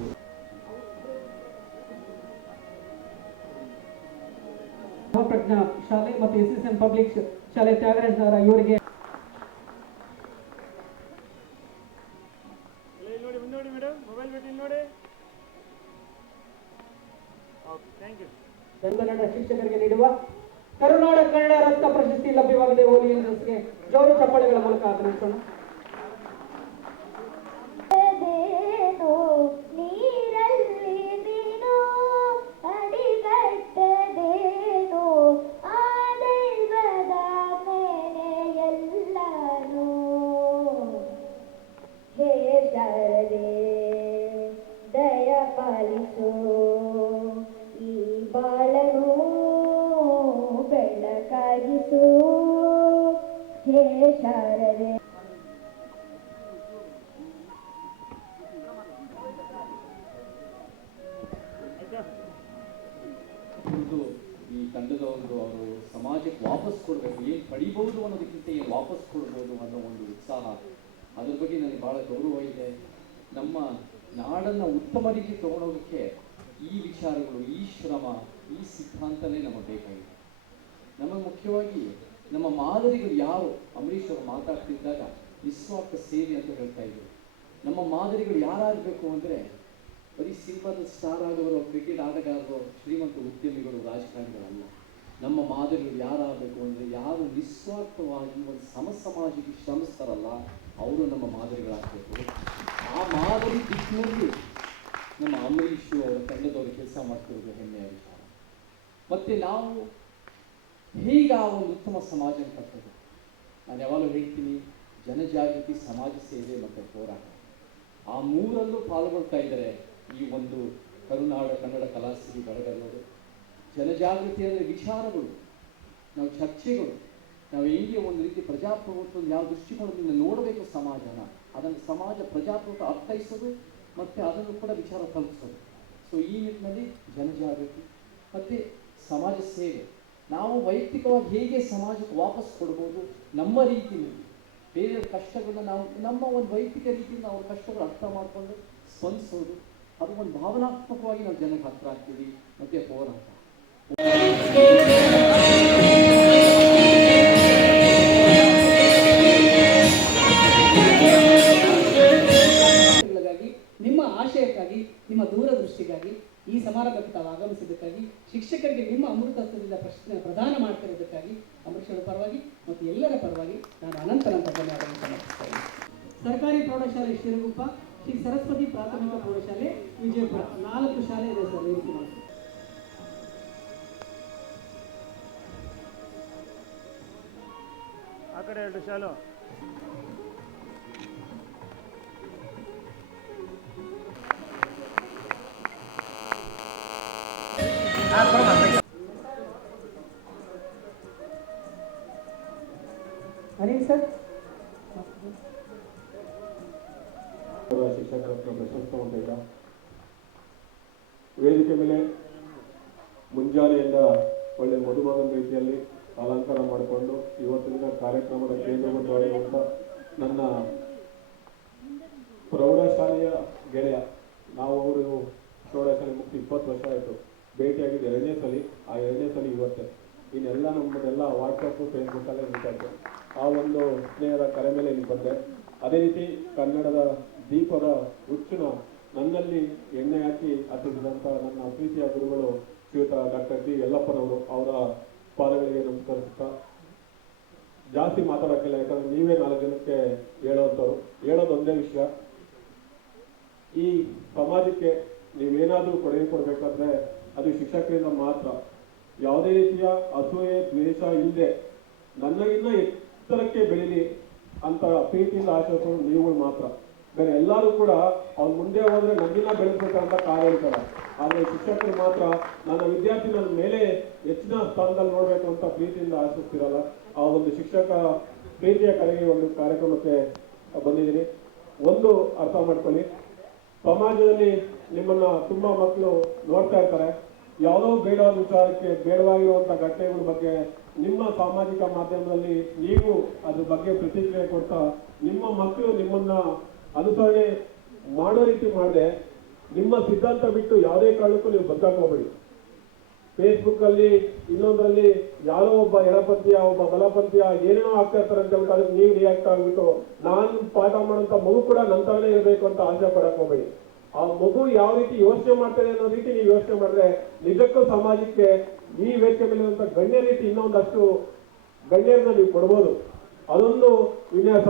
ಪ್ರಜ್ಞಾ ಶಾಲೆ ಮತ್ತು ಎಸ್ ಎಸ್ ಎನ್ ಪಬ್ಲಿಕ್ ಶಾಲೆ ತ್ಯಾಗರಾಜ್ ನಗರ ಇವರಿಗೆ ಇಲ್ಲಿ ನೋಡಿ ಮೇಡಮ್ ಮೊಬೈಲ್ ಬಿಟ್ಟು ನೋಡಿ ಓಕೆ ಥ್ಯಾಂಕ್ ಯು ಕನ್ನಡ ಶಿಕ್ಷಕರಿಗೆ ನೀಡುವ ಕರುನಾಡ ಕನ್ನಡ ರತ್ನ ಪ್ರಶಸ್ತಿ ಲಭ್ಯವಾಗಿದೆ ಓಲಿ ಎಂದರ್ಸ್ಗೆ ಜೋರು ಚಪ್ಪಾಳೆಗಳ ಮೂಲಕ ಅಭಿನಯಿಸೋಣ ಒಂದು ಈ ತಂಡದ ಒಂದು ಅವರು ಸಮಾಜಕ್ಕೆ ವಾಪಸ್ ಕೊಡಬೇಕು, ಏನು ಪಡಿಬಹುದು ಅನ್ನೋದಕ್ಕಿಂತ ಏನು ವಾಪಸ್ ಕೊಡ್ಬೋದು ಅನ್ನೋ ಒಂದು ಉತ್ಸಾಹ. ಅದ್ರ ಬಗ್ಗೆ ನನಗೆ ಭಾಳ ಗೌರವ ಇದೆ. ನಮ್ಮ ನಾಡನ್ನು ಉತ್ತಮ ರೀತಿ ತಗೊಂಡೋಗಕ್ಕೆ ಈ ವಿಚಾರಗಳು, ಈ ಶ್ರಮ, ಈ ಸಿದ್ಧಾಂತನೇ ನಮಗೆ ಬೇಕಾಗಿದೆ. ನಮಗೆ ಮುಖ್ಯವಾಗಿ ನಮ್ಮ ಮಾದರಿಗಳು ಯಾರು? ಅಂಬರೀಷ್ ಅವರು ಮಾತಾಡ್ತಿದ್ದಾಗ ನಿಸ್ವಾರ್ಥ ಸೇವೆ ಅಂತ ಹೇಳ್ತಾ ಇದ್ರು. ನಮ್ಮ ಮಾದರಿಗಳು ಯಾರಾಗಬೇಕು ಅಂದರೆ ಬರೀ ಸಿನಿಮಾದ ಸ್ಟಾರ್ ಆಗೋರು ಕ್ರಿಕೆಟ್ ಆಟಗಾರರು, ಶ್ರೀಮಂತ ಉದ್ಯಮಿಗಳು, ರಾಜಕಾರಣಿಗಳಲ್ಲ. ನಮ್ಮ ಮಾದರಿಗಳು ಯಾರಾಗಬೇಕು ಅಂದರೆ ಯಾರು ನಿಸ್ವಾರ್ಥವಾಗಿ ಒಂದು ಸಮ ಸಮಾಜಕ್ಕೆ ಶ್ರಮಿಸ್ತಾರಲ್ಲ, ಅವರು ನಮ್ಮ ಮಾದರಿಗಳಾಗಬೇಕು. ಆ ಮಾದರಿ ದಿಕ್ಕಿನಲ್ಲಿ ನಮ್ಮ ಅಂಬರೀಷು ಅವರ ತಂಡದವರು ಕೆಲಸ ಮಾಡ್ತಿರೋದು ಹೆಮ್ಮೆಯ ವಿಚಾರ ಮತ್ತು ನಾವು ಹೇಗೆ ಆ ಒಂದು ಉತ್ತಮ ಸಮಾಜ ಕಟ್ಟೋದು? ನಾನು ಯಾವಾಗಲೂ ಹೇಳ್ತೀನಿ, ಜನಜಾಗೃತಿ ಸಮಾಜ ಸೇವೆ ಮತ್ತು ಹೋರಾಟ. ಆ ಮೂರಲ್ಲೂ ಪಾಲ್ಗೊಳ್ತಾ ಇದ್ದಾರೆ ಈ ಒಂದು ಕರುನಾಡ ಕನ್ನಡ ಕಲಾಸಿರಿ ಬರಗನ್ನೋದು ಜನಜಾಗೃತಿ ಅಂದರೆ ವಿಚಾರಗಳು, ನಾವು ಚರ್ಚೆಗಳು, ನಾವು ಹೇಗೆ ಒಂದು ರೀತಿ ಪ್ರಜಾಪ್ರಭುತ್ವದ ಯಾವ ದೃಷ್ಟಿಕೋನದಿಂದ ನೋಡಬೇಕು ಸಮಾಜನ, ಅದನ್ನು ಸಮಾಜ ಪ್ರಜಾಪ್ರಭುತ್ವ ಅರ್ಥೈಸೋದು ಮತ್ತು ಅದನ್ನು ಕೂಡ ವಿಚಾರ ತಲುಪಿಸೋದು. ಸೊ ಈ ನಿಟ್ಟಿನಲ್ಲಿ ಜನಜಾಗೃತಿ ಮತ್ತು ಸಮಾಜ ಸೇವೆ. ನಾವು ವೈಯಕ್ತಿಕವಾಗಿ ಹೇಗೆ ಸಮಾಜಕ್ಕೆ ವಾಪಸ್ ಕೊಡ್ಬೋದು ನಮ್ಮ ರೀತಿಯಲ್ಲಿ ಬೇರೆಯವ್ರ ಕಷ್ಟಗಳನ್ನ ನಾವು, ನಮ್ಮ ಒಂದು ವೈಯಕ್ತಿಕ ರೀತಿಯಿಂದ ಅವ್ರ ಕಷ್ಟಗಳು ಅರ್ಥ ಮಾಡಿಕೊಂಡು ಸ್ಪಂದಿಸೋದು ಅದು ಒಂದು ಭಾವನಾತ್ಮಕವಾಗಿ ನಾವು ಜನಕ್ಕೆ ಹತ್ರ ಆಗ್ತೀವಿ, ಮತ್ತೆ ಹೋರಾಟ ನಿಮ್ಮ ಆಶಯಕ್ಕಾಗಿ, ನಿಮ್ಮ ದೂರದೃಷ್ಟಿಗಾಗಿ, ಈ ಸಮಾರಂಭಕ್ಕೆ ತಾವು ಆಗಮಿಸಿದ್ದಕ್ಕಾಗಿ, ಶಿಕ್ಷಕರಿಗೆ ನಿಮ್ಮ ಅಮೃತತ್ವದಿಂದ ಪ್ರಶ್ನೆ ಪ್ರದಾನ ಮಾಡ್ತಿರೋದಕ್ಕಾಗಿ ಅಮೃತರ ಪರವಾಗಿ ಮತ್ತು ಎಲ್ಲರ ಪರವಾಗಿ ನಾನು ಧನ್ಯವಾದಗಳನ್ನು ಸಮರ್ಪಿಸ್ತೇನೆ ಸರ್ಕಾರಿ ಪ್ರೌಢಶಾಲೆ ಶಿರಗುಪ್ಪ ಶ್ರೀ ಸರಸ್ವತಿ ಪ್ರಾಥಮಿಕ ಪ್ರೌಢಶಾಲೆ ವಿಜಯಪುರ ನಾಲ್ಕು ಶಾಲೆ ಇದೆ ಸರ್ ವೇದಿಕೆ ಮಾಡಿ ಆ ಕಡೆ ಎರಡು ಶಾಲು ಅನಿಲ್ ಸರ್ ಶಿಕ್ಷಕರತ್ನ ಪ್ರಶಸ್ತ ವೇದಿಕೆ ಮೇಲೆ ಮುಂಜಾನೆಯಿಂದ ಒಳ್ಳೆ ಮಧುಮಗನ ರೀತಿಯಲ್ಲಿ ಅಲಂಕಾರ ಮಾಡಿಕೊಂಡು ಇವತ್ತಿನ ಕಾರ್ಯಕ್ರಮದ ಕೇಂದ್ರಬಿಂದುವಾಗಿರುವಂಥ ನನ್ನ ಪ್ರೌಢಶಾಲೆಯ ಗೆಳೆಯ. ನಾವು ಅವರು ಪ್ರೌಢಶಾಲೆ ಮುಕ್ತ ಇಪ್ಪತ್ತು ವರ್ಷ ಆಯಿತು. ಭೇಟಿಯಾಗಿದ್ದ ಎರಡನೇ ಸಲ, ಆ ಎರಡನೇ ಸಲ ಇವತ್ತೇ. ಇನ್ನೆಲ್ಲ ನಮ್ಮನ್ನೆಲ್ಲ ವಾಟ್ಸಪ್ಪು, ಫೇಸ್ಬುಕ್ಕಲ್ಲೇ ಇರ್ತಾಯಿತ್ತು ಆ ಒಂದು ಸ್ನೇಹದ ಕರೆ ಮೇಲೆ ಇಲ್ಲಿ ಬಂದೆ. ಅದೇ ರೀತಿ ಕನ್ನಡದ ದೀಪದ ಹುಚ್ಚಿನ ನನ್ನಲ್ಲಿ ಎಣ್ಣೆ ಹಾಕಿ ಹತ್ತಿಸಿದಂಥ ನನ್ನ ಪ್ರೀತಿಯ ಗುರುಗಳು ಶ್ರೀಯುತ ಡಾಕ್ಟರ್ ಜಿ ಯಲ್ಲಪ್ಪನವರು ಅವರ ಪಾದಗಳಿಗೆ ನಮಸ್ಕರಿಸುತ್ತಾ ಜಾಸ್ತಿ ಮಾತಾಡೋಕ್ಕಿಲ್ಲ, ಯಾಕಂದ್ರೆ ನೀವೇ ನಾಲ್ಕು ಜನಕ್ಕೆ ಹೇಳೋಂಥವ್ರು. ಹೇಳೋದೊಂದೇ ವಿಷಯ. ಈ ಸಮಾಜಕ್ಕೆ ನೀವೇನಾದರೂ ಕೊಡುಗೆ ಕೊಡಬೇಕಾದ್ರೆ ಅದು ಶಿಕ್ಷಕರಿಂದ ಮಾತ್ರ. ಯಾವುದೇ ರೀತಿಯ ಅಸೂಯೆ, ದ್ವೇಷ ಇಲ್ಲದೆ ನನ್ನಗಿನ್ನ ಎತ್ತರಕ್ಕೆ ಬೆಳೀಲಿ ಅಂತ ಪ್ರೀತಿಯಿಂದ ಆಶಿಸೋದು ನೀವುಗಳು ಮಾತ್ರ. ಬೇರೆ ಎಲ್ಲರೂ ಕೂಡ ಅವ್ನು ಮುಂದೆ ಹೋದ್ರೆ ನಮ್ಮಿನ ಬೆಳೆಸ್ಬೇಕಂತ ಕಾರ್ಯ ಹೇಳ್ತಾರೆ. ಆದರೆ ಶಿಕ್ಷಕರು ಮಾತ್ರ ನನ್ನ ವಿದ್ಯಾರ್ಥಿ ನನ್ನ ಮೇಲೆ ಹೆಚ್ಚಿನ ಸ್ಥಾನದಲ್ಲಿ ನೋಡಬೇಕು ಅಂತ ಪ್ರೀತಿಯಿಂದ ಆಶಿಸ್ತಿರಲ್ಲ. ಆ ಒಂದು ಶಿಕ್ಷಕ ಪ್ರೀತಿಯ ಕರೆಗೆ ಒಂದು ಕಾರ್ಯಕ್ರಮಕ್ಕೆ ಬಂದಿದ್ದೀನಿ. ಒಂದು ಅರ್ಥ ಮಾಡ್ಕೊಳ್ಳಿ. ಸಮಾಜದಲ್ಲಿ ನಿಮ್ಮನ್ನ ತುಂಬಾ ಮಕ್ಕಳು ನೋಡ್ತಾ ಇರ್ತಾರೆ. ಯಾವುದೋ ಬೇಡವಾದ ವಿಚಾರಕ್ಕೆ ಬೇಡವಾಗಿರುವಂಥ ಘಟನೆಗಳ ಬಗ್ಗೆ ನಿಮ್ಮ ಸಾಮಾಜಿಕ ಮಾಧ್ಯಮದಲ್ಲಿ ನೀವು ಅದ್ರ ಬಗ್ಗೆ ಪ್ರತಿಕ್ರಿಯೆ ಕೊಡ್ತಾ ನಿಮ್ಮ ಮಕ್ಕಳು ನಿಮ್ಮನ್ನ ಅನುಸರಣೆ ಮಾಡೋ ರೀತಿ ಮಾಡದೆ ನಿಮ್ಮ ಸಿದ್ಧಾಂತ ಬಿಟ್ಟು ಯಾವುದೇ ಕಾರಣಕ್ಕೂ ನೀವು ಬದುಕಕ್ಕೆ ಹೋಗ್ಬೇಡಿ ಫೇಸ್ಬುಕ್ ಅಲ್ಲಿ, ಇನ್ನೊಂದರಲ್ಲಿ ಯಾರೋ ಒಬ್ಬ ಎಡಪಂಥೀಯ ಒಬ್ಬ ಬಲಪಂಥೀಯ ಏನೇನೋ ಆಗ್ತಾ ಇರ್ತಾರೆ ಅಂತ ಹೇಳ್ಬಿಟ್ಟು ಅದಕ್ಕೆ ನೀವು ರಿಯಾಕ್ಟ್ ಆಗ್ಬಿಟ್ಟು ನಾನು ಪಾಠ ಮಾಡುವಂತ ಮಗು ಕೂಡ ನನ್ನ ತರನೇ ಇರಬೇಕು ಅಂತ ಆಸೆ ಪಡಕ್ ಆ ಮಗು ಯಾವ ರೀತಿ ಯೋಚನೆ ಮಾಡ್ತಾರೆ ಅನ್ನೋ ರೀತಿ ನೀವು ಯೋಚನೆ ಮಾಡಿದ್ರೆ ನಿಜಕ್ಕೂ ಸಮಾಜಕ್ಕೆ ಈ ವೇದಿಕೆ ಮೇಲೆ ಇರುವಂತ ಗಣ್ಯ ರೀತಿ ಇನ್ನೊಂದಷ್ಟು ಗಣ್ಯರನ್ನ ನೀವು ಕೊಡ್ಬೋದು. ಅದೊಂದು ವಿನ್ಯಾಸ.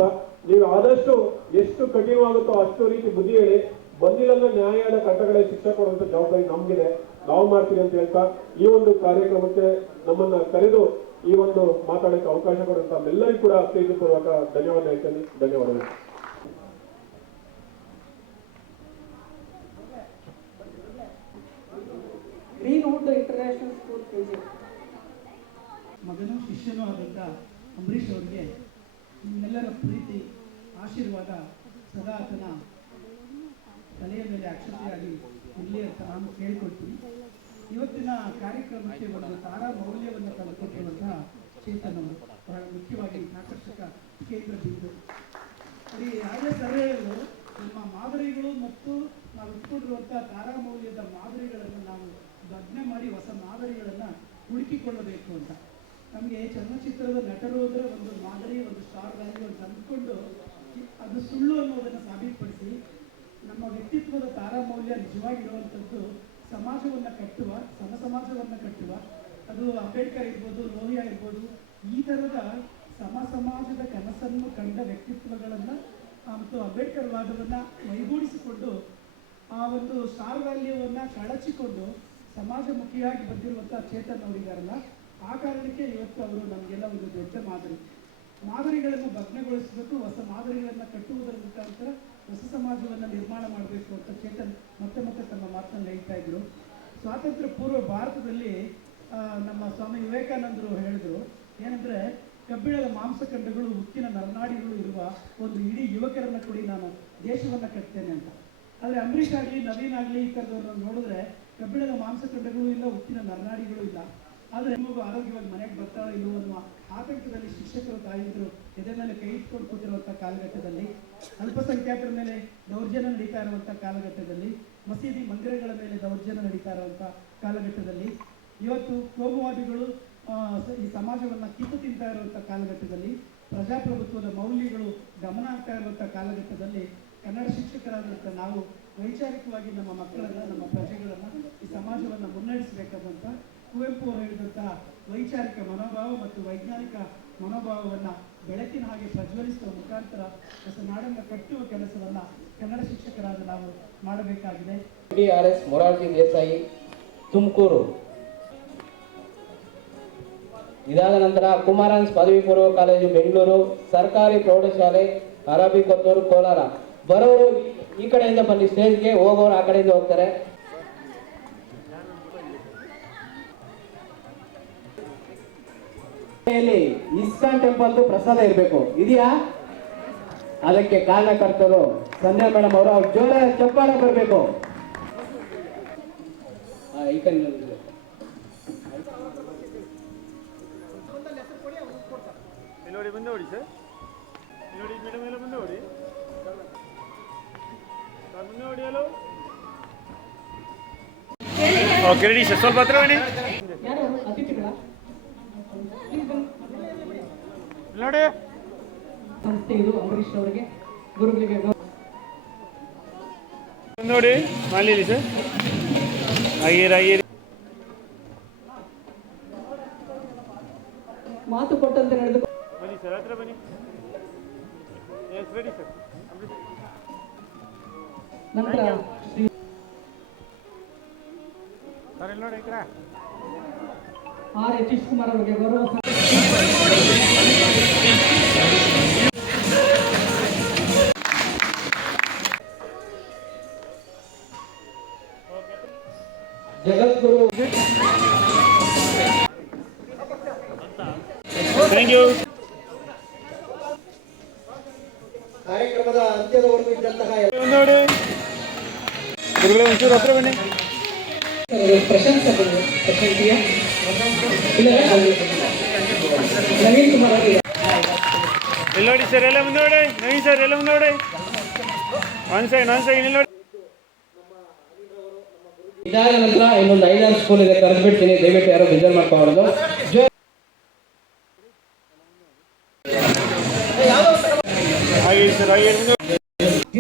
ನೀವು ಆದಷ್ಟು ಎಷ್ಟು ಕಠಿಣವಾಗುತ್ತೋ ಅಷ್ಟು ರೀತಿ ಬುದ್ಧಿ ಹೇಳಿ. ಬಂದಿಲ್ಲ ನ್ಯಾಯಾಲಯ ಕಟ್ಟಗಳೇ ಶಿಕ್ಷೆ ಕೊಡುವಂತ ಜವಾಬ್ದಾರಿ ನಮ್ಗಿದೆ. ನಾವು ಮಾಡ್ತೀವಿ ಅಂತ ಹೇಳ್ತಾ ಈ ಒಂದು ಕಾರ್ಯಕ್ರಮಕ್ಕೆ ನಮ್ಮನ್ನ ಕರೆದು ಈ ಒಂದು ಮಾತಾಡಕ್ಕೆ ಅವಕಾಶ ಕೊಡುವಂತ ಎಲ್ಲರಿಗೂ ಕೂಡ ಪ್ರೀತಿಪೂರ್ವಕ ಧನ್ಯವಾದ ಹೇಳ್ತೇನೆ. ಧನ್ಯವಾದಗಳು. ಇಂಟರ್ನ್ಯಾಷನಲ್ ಸ್ಕೂಲ್ ಮಗನೂ ಶಿಷ್ಯನೂ ಆದಂತ ಅಂಬರೀಷ್ ಅವರಿಗೆ ನಿಮ್ಮೆಲ್ಲರ ಪ್ರೀತಿ ಆಶೀರ್ವಾದ ಸದಾ ಆತನ ತಲೆಯ ಮೇಲೆ ಅಕ್ಷತೆಯಾಗಿ ಇಲ್ಲಿ ಅಂತ ನಾನು ಕೇಳಿಕೊಳ್ತೀನಿ. ಇವತ್ತಿನ ಕಾರ್ಯಕ್ರಮಕ್ಕೆ ಒಂದು ತಾರಾ ಮೌಲ್ಯವನ್ನು ತಂದುಕೊಟ್ಟಿರುವಂತಹ ಚೇತನ ಅವರು ಬಹಳ ಮುಖ್ಯವಾಗಿ ಆಕರ್ಷಕ ಕೇಂದ್ರ ಬಿಂದು ಯಾವುದೇ ಸಭೆಯಲ್ಲೂ ನಮ್ಮ ಮಾದರಿಗಳು ಮತ್ತು ನಾವು ಇಟ್ಕೊಂಡಿರುವಂತಹ ತಾರಾ ಮೌಲ್ಯದ ಮಾದರಿಗಳನ್ನು ನಾವು ದಗ್ನೆ ಮಾಡಿ ಹೊಸ ಮಾದರಿಗಳನ್ನು ಹುಡುಕಿಕೊಳ್ಳಬೇಕು ಅಂತ. ನಮಗೆ ಚಲನಚಿತ್ರದ ನಟರು ಅಂದರೆ ಒಂದು ಮಾದರಿ, ಒಂದು ಸ್ಟಾರ್ ವ್ಯಾಲ್ಯೂ ಅಂತ ಅಂದ್ಕೊಂಡು ಅದು ಸುಳ್ಳು ಅನ್ನೋದನ್ನು ಸಾಬೀತುಪಡಿಸಿ ನಮ್ಮ ವ್ಯಕ್ತಿತ್ವದ ತಾರಮೌಲ್ಯ ನಿಜವಾಗಿರುವಂಥದ್ದು ಸಮಾಜವನ್ನು ಕಟ್ಟುವ ಸಮ ಸಮಾಜವನ್ನು ಕಟ್ಟುವ, ಅದು ಅಂಬೇಡ್ಕರ್ ಇರ್ಬೋದು, ಲೋಹಿಯಾ ಇರ್ಬೋದು, ಈ ಥರದ ಸಮ ಸಮಾಜದ ಕನಸನ್ನು ಕಂಡ ವ್ಯಕ್ತಿತ್ವಗಳನ್ನು ಮತ್ತು ಅಂಬೇಡ್ಕರ್ ವಾದವನ್ನು ಮೈಗೂಡಿಸಿಕೊಂಡು ಆ ಒಂದು ಸ್ಟಾರ್ ವ್ಯಾಲ್ಯೂವನ್ನು ಕಳಚಿಕೊಂಡು ಸಮಾಜಮುಖಿಯಾಗಿ ಬಂದಿರುವಂಥ ಚೇತನ್ ಅವರಿದ್ದಾರಲ್ಲ ಆ ಕಾರಣಕ್ಕೆ ಇವತ್ತು ಅವರು ನಮಗೆಲ್ಲ ಒಂದು ದೊಡ್ಡ ಮಾದರಿ. ಮಾದರಿಗಳನ್ನು ಭಗ್ನಗೊಳಿಸಬೇಕು, ಹೊಸ ಮಾದರಿಗಳನ್ನು ಕಟ್ಟುವುದರ ಮುಖಾಂತರ ಹೊಸ ಸಮಾಜವನ್ನು ನಿರ್ಮಾಣ ಮಾಡಬೇಕು ಅಂತ ಚೇತನ್ ಮತ್ತೆ ಮತ್ತೆ ತಮ್ಮ ಮಾತನ್ನು ಹೇಳ್ತಾ ಇದ್ರು. ಸ್ವಾತಂತ್ರ್ಯ ಪೂರ್ವ ಭಾರತದಲ್ಲಿ ನಮ್ಮ ಸ್ವಾಮಿ ವಿವೇಕಾನಂದರು ಹೇಳಿದ್ರು, ಏನಂದ್ರೆ ಕಬ್ಬಿಣದ ಮಾಂಸಖಂಡಗಳು ಉಕ್ಕಿನ ನರನಾಡಿಗಳು ಇರುವ ಒಂದು ಇಡೀ ಯುವಕರನ್ನ ಕೊಡಿ ನಾನು ದೇಶವನ್ನ ಕಟ್ತೇನೆ ಅಂತ. ಆದ್ರೆ ಅಂಬರೀಷ್ ಆಗ್ಲಿ, ನವೀನ್ ಆಗಲಿ ಈ ಥರದವ್ರನ್ನ ನೋಡಿದ್ರೆ ಕಬ್ಬಿಣದ ಮಾಂಸಖಂಡಗಳು ಇಲ್ಲ, ಉಕ್ಕಿನ ನರನಾಡಿಗಳು ಇಲ್ಲ. ಆದ್ರೆ ಮಗು ಆರೋಗ್ಯವಾಗಿ ಮನೆಗೆ ಬರ್ತಾರೋ ಇಲ್ಲವೋ ಅನ್ನುವ ಆತಂಕದಲ್ಲಿ ಶಿಕ್ಷಕರು ತಾಯಿದ್ರು ಎದೆ ಮೇಲೆ ಕೈ ಇಟ್ಕೊಂಡು ಕೂತಿರುವಂಥ ಕಾಲಘಟ್ಟದಲ್ಲಿ, ಅಲ್ಪಸಂಖ್ಯಾತರ ಮೇಲೆ ದೌರ್ಜನ್ಯ ನಡೀತಾ ಇರುವಂಥ ಕಾಲಘಟ್ಟದಲ್ಲಿ, ಮಸೀದಿ ಮಂದಿರಗಳ ಮೇಲೆ ದೌರ್ಜನ್ಯ ನಡೀತಾ ಇರುವಂಥ ಕಾಲಘಟ್ಟದಲ್ಲಿ, ಇವತ್ತು ಕೋಮುವಾದಿಗಳು ಈ ಸಮಾಜವನ್ನು ಕಿತ್ತು ತಿಂತಾ ಇರುವಂಥ ಕಾಲಘಟ್ಟದಲ್ಲಿ, ಪ್ರಜಾಪ್ರಭುತ್ವದ ಮೌಲ್ಯಗಳು ಗಮನ ಆಗ್ತಾ ಇರುವಂಥ ಕಾಲಘಟ್ಟದಲ್ಲಿ ಕನ್ನಡ ಶಿಕ್ಷಕರಾದಂಥ ನಾವು ವೈಚಾರಿಕವಾಗಿ ನಮ್ಮ ಮಕ್ಕಳನ್ನ, ನಮ್ಮ ಪ್ರಜೆಗಳನ್ನ ಈ ಸಮಾಜವನ್ನು ಮುನ್ನಡೆಸಬೇಕಾದಂಥ ಕುವೆಂಪು ಅವರು ಹೇಳಿದಂತಹ ವೈಚಾರಿಕ ಮನೋಭಾವ ಮತ್ತು ವೈಜ್ಞಾನಿಕ ಮನೋಭಾವವನ್ನು ಬೆಳಕಿನ ಹಾಗೆ ಪ್ರಜ್ವಲಿಸುವ ಮುಖಾಂತರ ಹೊಸ ನಾಡನ್ನು ಕಟ್ಟುವ ಕೆಲಸವನ್ನು ಕನ್ನಡ ಶಿಕ್ಷಕರಾದ ನಾವು ಮಾಡಬೇಕಾಗಿದೆ. D R S Morarji Desai, Tumakuru. ಇದಾದ ನಂತರ ಕುಮಾರನ್ಸ್ ಪದವಿ ಪೂರ್ವ ಕಾಲೇಜು, ಬೆಂಗಳೂರು. ಸರ್ಕಾರಿ ಪ್ರೌಢಶಾಲೆ ಅರಬಿ ಕೊತ್ತೂರು, ಕೋಲಾರ. ಬರೋರು ಈ ಕಡೆಯಿಂದ ಬನ್ನಿ ಸ್ಟೇಜ್ಗೆ ಹೋಗೋರು ಆ ಕಡೆಯಿಂದ ಹೋಗ್ತಾರೆ. ಇಸ್ಕಾನ್ ಟೆಂಪಲ್ ಪ್ರಸಾದ ಇರಬೇಕು. ಇದೆಯಾ? ಅದಕ್ಕೆ ಕಾರಣಕರ್ತರು ಸಂಧ್ಯಾ ಮೇಡಮ್ ಅವರು ಅವ್ರ ಜೋರ ಚಪ್ಪಾಳ ಬರಬೇಕು. ಓಕೆ ಸರ್ ಸ್ವಲ್ಪ ಹತ್ರ ಬನ್ನಿ ಯಾರು ಅತಿಥಿಗಳ Please ಬನ್ನಿ. ಇಲ್ಲಿ ನೋಡಿ. ಸಂಸ್ಥೆ ಇದು ಅಂಬರೀಶ್ ಅವರಿಗೆ. ಗುರುಗಳಿಗೆ ನೋಡಿ ಮಾಲಿಲಿ ಸರ್. ಆಗಿರಿ ಆಗಿರಿ ಮಾತು ಕೊಟ್ಟಂತೆ ನಡೆದು ಬನ್ನಿ ಸರ್ ಹತ್ರ ಬನ್ನಿ. ಎಸ್ ರೆಡಿ ಸರ್ ನಂತರ ಶ್ರೀ ಸರ್ ಇಲ್ಲಿ ನೋಡಿ ಈ ಕಡೆ. ಆರ್ ಯತೀಶ್ ಕುಮಾರ್ ಅವರಿಗೆ ಗೌರವ ಜಗದ್ಗುರು. ಥ್ಯಾಂಕ್ ಯು ಕಾರ್ಯಕ್ರಮದ ಅಂತ್ಯದವರೆಗೂ ಇದ್ದಂತಹ ನೋಡಿ. ಗುರುಗಳೇ ಒಂಚೂರು ಹತ್ರ ಬನ್ನಿ. ಪ್ರಶಂಸೆ ಬಂದು ಪ್ರಶಂಸೆಯ ಇಲ್ಲ ಅದು ನವೀನ್ ಕುಮಾರ್ ಇಲ್ಲಿ ನೋಡಿ ಸರ್ ಎಲ್ಲ ಮುಂದೆ ನೋಡಿ ನವೀನ್ ಸರ್ ಎಲ್ಲ ಮುಂದೆ ನೋಡಿ ಒನ್ ಸೈಡ್ ಒನ್ ಸೈಡ್ ಇಲ್ಲಿ ನೋಡಿ ಇದಾದ ನಂತರ ಇನ್ನೊಂದು ಐದಾರು ಸ್ಕೂಲ್ ಇದೆ ಕರೆದ್ಬಿಡ್ತೀನಿ. ದಯವಿಟ್ಟು ಯಾರು ಬೇಜಾರು ಮಾಡ್ಕೋಬಾರ್ದು. ಹಾಗೆ ಸರ್ ಹಾಗೆ.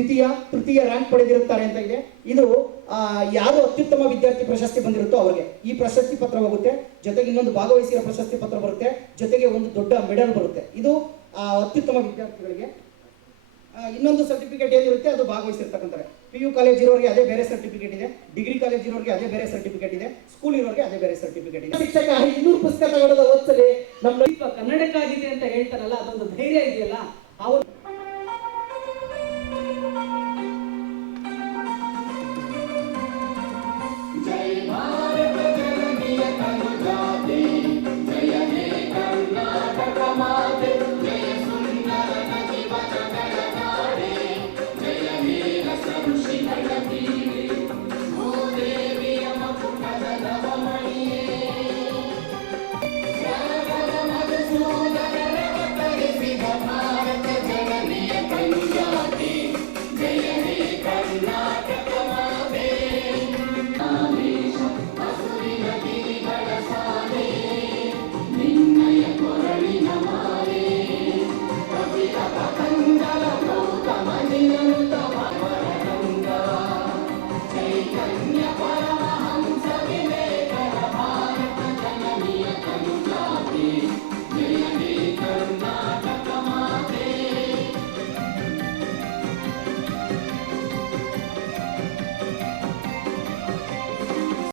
ದ್ವಿತೀಯ ತೃತೀಯ ರ್ಯಾಂಕ್ ಪಡೆದಿರುತ್ತಾರೆ ಅಂತ ಇದೆ. ಇದು ಆ, ಯಾರು ಅತ್ಯುತ್ತಮ ವಿದ್ಯಾರ್ಥಿ ಪ್ರಶಸ್ತಿ ಬಂದಿರುತ್ತೋ ಅವರಿಗೆ ಈ ಪ್ರಶಸ್ತಿ ಪತ್ರ ಹೋಗುತ್ತೆ. ಜೊತೆಗೆ ಇನ್ನೊಂದು ಭಾಗವಹಿಸಿರೋ ಪ್ರಶಸ್ತಿ ಪತ್ರ ಬರುತ್ತೆ. ಜೊತೆಗೆ ಒಂದು ದೊಡ್ಡ ಮೆಡಲ್ ಬರುತ್ತೆ. ಇದು ಆ, ಅತ್ಯುತ್ತಮ ವಿದ್ಯಾರ್ಥಿಗಳಿಗೆ. ಇನ್ನೊಂದು ಸರ್ಟಿಫಿಕೇಟ್ ಏನಿರುತ್ತೆ ಅದು ಭಾಗವಹಿಸಿರ್ತಕ್ಕಂಥ ಪಿ ಯು ಕಾಲೇಜ್ ಇರೋರಿಗೆ ಅದೇ ಬೇರೆ ಸರ್ಟಿಫಿಕೇಟ್ ಇದೆ. ಡಿಗ್ರಿ ಕಾಲೇಜ್ ಇರೋರಿಗೆ ಅದೇ ಬೇರೆ ಸರ್ಟಿಫಿಕೇಟ್ ಇದೆ. ಸ್ಕೂಲ್ ಇರೋರಿಗೆ ಅದೇ ಬೇರೆ ಸರ್ಟಿಫಿಕೇಟ್ ಇದೆ. ಶಿಕ್ಷಕ ಇನ್ನೂರು ಪುಸ್ತಕ ಓದ್ತದೆ ನಮ್ಮ ಕನ್ನಡಕ್ಕಾಗಿದೆ ಅಂತ ಹೇಳ್ತಾರಲ್ಲ ಅದೊಂದು ಧೈರ್ಯ ಇದೆಯಲ್ಲ? ಅವರು Day, my